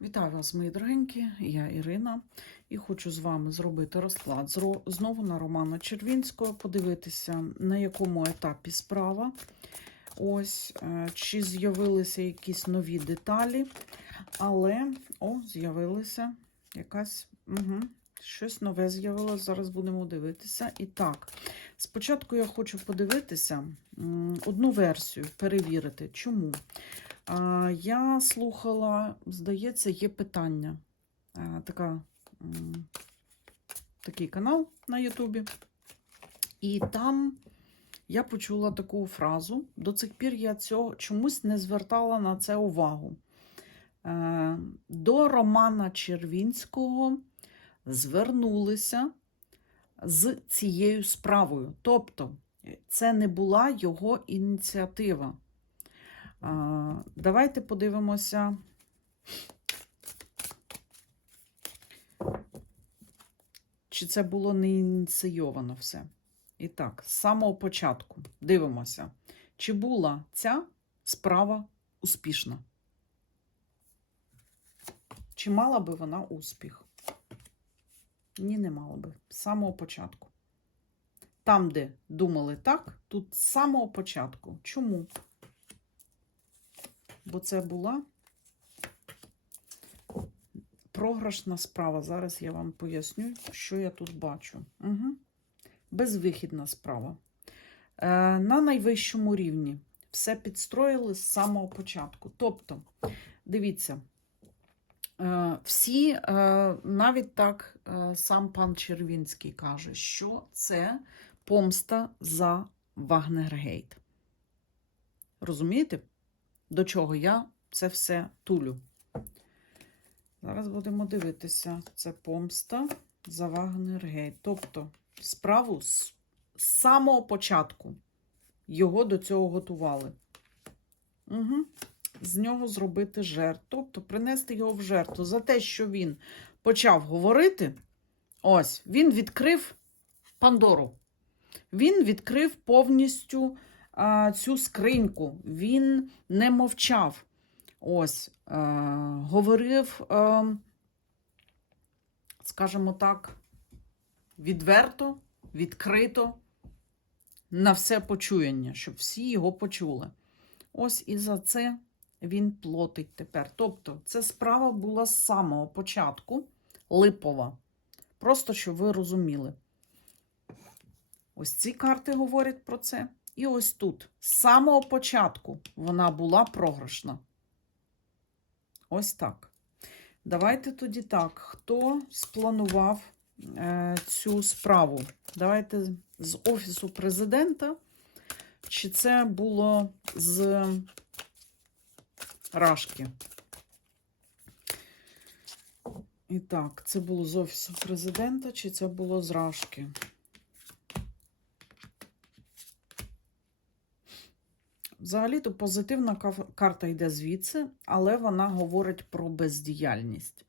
Вітаю вас, мої дорогенькі, я Ірина, і хочу з вами зробити розклад знову на Романа Червінського, подивитися, на якому етапі справа. Ось, е, чи з'явилися якісь нові деталі, але о, з'явилася якась. Угу. Щось нове з'явилося, зараз будемо дивитися. І так, спочатку я хочу подивитися одну версію, перевірити, чому. Я слухала, здається, є питання. Така, такий канал на Ютубі. І там я почула таку фразу. До цих пір я цього чомусь не звертала на це увагу. Е, До Романа Червінського звернулися з цією справою. Тобто, це не була його ініціатива. Давайте подивимося. Чи це було не ініційовано все? І так, з самого початку дивимося, чи була ця справа успішна? Чи мала би вона успіх? Ні, не мала би. З самого початку. Там, де думали так, тут з самого початку. Чому? Бо це була програшна справа. Зараз я вам поясню, що я тут бачу. Угу. Безвихідна справа. Е, на найвищому рівні все підстроїли з самого початку. Тобто, дивіться, е, всі, е, навіть так е, сам пан Червінський каже, що це помста за Вагнергейт. Розумієте? До чого я це все тулю. Зараз будемо дивитися. Це помста за Вагнергейт. Тобто, справу з самого початку його до цього готували. Угу. З нього зробити жертву, тобто принести його в жертву за те, що він почав говорити. Ось, він відкрив Пандору. Він відкрив повністю а, цю скриньку. Він не мовчав. Ось, е, говорив, е, скажімо так, відверто, відкрито, на все почуяння, щоб всі його почули. Ось і за це він платить тепер. Тобто, це справа була з самого початку липова. Просто щоб ви розуміли. Ось ці карти говорять про це. І ось тут, з самого початку, вона була програшна. Ось так. Давайте тоді так. Хто спланував е, цю справу? Давайте з Офісу президента. Чи це було з Рашки? І так, це було з Офісу президента, чи це було з Рашки? Взагалі-то позитивна карта йде звідси, але вона говорить про бездіяльність.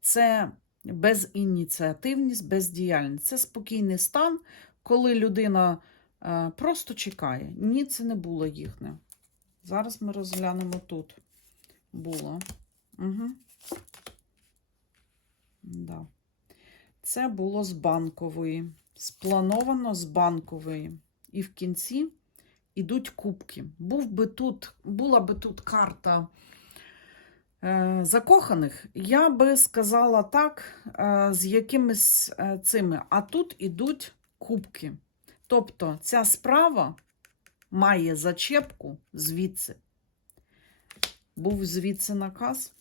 Це безініціативність, бездіяльність. Це спокійний стан, коли людина е, просто чекає. Ні, це не було їхнє. Зараз ми розглянемо тут. Було. Угу. Да. Це було з банкової. Сплановано з банкової. І в кінці ідуть кубки. Був би тут, була би тут карта е, закоханих, я би сказала так, е, з якимись е, цими. А тут ідуть кубки. Тобто ця справа має зачепку звідси. Був звідси наказ?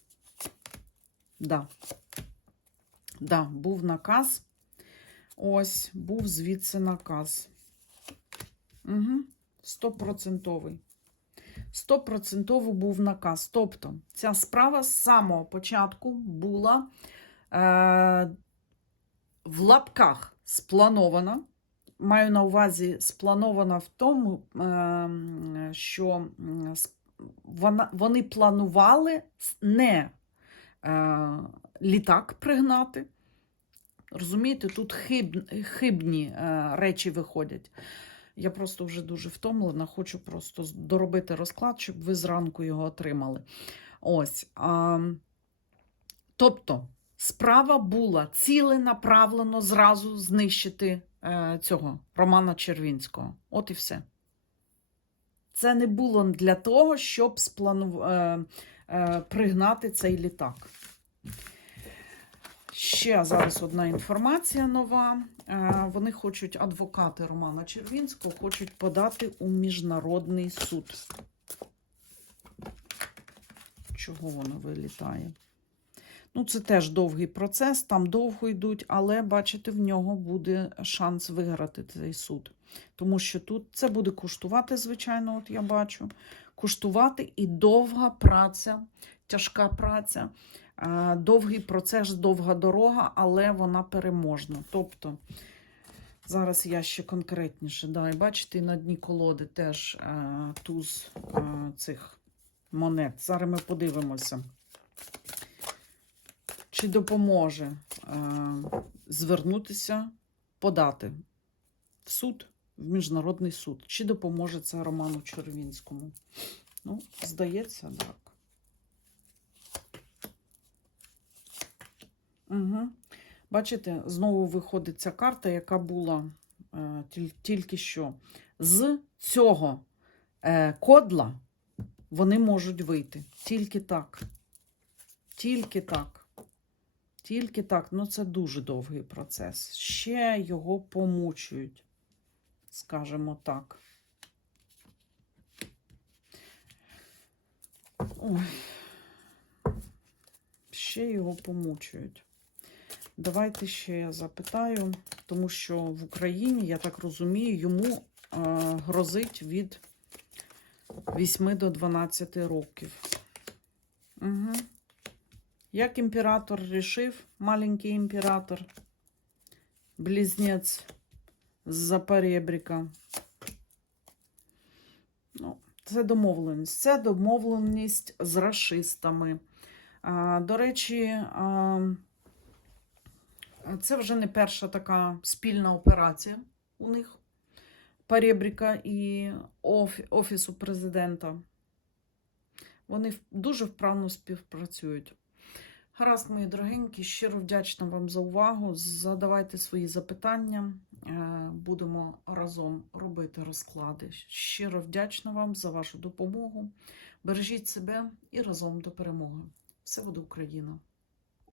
Да. Да, був наказ. Ось, був звідси наказ. Угу. Стопроцентовий. Стопроцентово був наказ. Тобто, ця справа з самого початку була е, в лапках спланована. Маю на увазі спланована в тому, е, що вона, вони планували не е, літак пригнати. Розумієте, тут хиб, хибні е, речі виходять. Я просто вже дуже втомлена, хочу просто доробити розклад, щоб ви зранку його отримали. Ось. А, Тобто, справа була ціленаправлено зразу знищити е, цього Романа Червінського. От і все. Це не було для того, щоб сплану... е, е, пригнати цей літак. Ще зараз одна інформація нова. Е, Вони хочуть, адвокати Романа Червінського хочуть подати у міжнародний суд. Чого воно вилітає? Ну, це теж довгий процес, там довго йдуть, але бачите, в нього буде шанс виграти цей суд. Тому що тут це буде коштувати, звичайно, от я бачу. Коштувати і довга праця, тяжка праця, довгий процес, довга дорога, але вона переможна. Тобто, зараз я ще конкретніше. Да, і бачите, на дні колоди теж е, туз е, цих монет. Зараз ми подивимося. Чи допоможе е, звернутися, подати в суд, в міжнародний суд? Чи допоможе це Роману Червінському? Ну, здається, так. Угу. Бачите, знову виходить ця карта, яка була е, тільки що. З цього е, кодла вони можуть вийти. Тільки так. Тільки так. Тільки так, ну це дуже довгий процес. Ще його помучують, скажімо так. Ой. Ще його помучують. Давайте ще я запитаю, тому що в Україні, я так розумію, йому е, грозить від 8 до 12 років. Угу. Як імператор рішив, маленький імператор, близнець з перебріка. Ну, це домовленість. Це домовленість з расистами. До речі, це вже не перша така спільна операція у них. Перебріка і Офісу президента. Вони дуже вправно співпрацюють. Гаразд, мої дорогенькі, щиро вдячна вам за увагу. Задавайте свої запитання. Е, Будемо разом робити розклади. Щиро вдячна вам за вашу допомогу. Бережіть себе і разом до перемоги. Все буде Україна!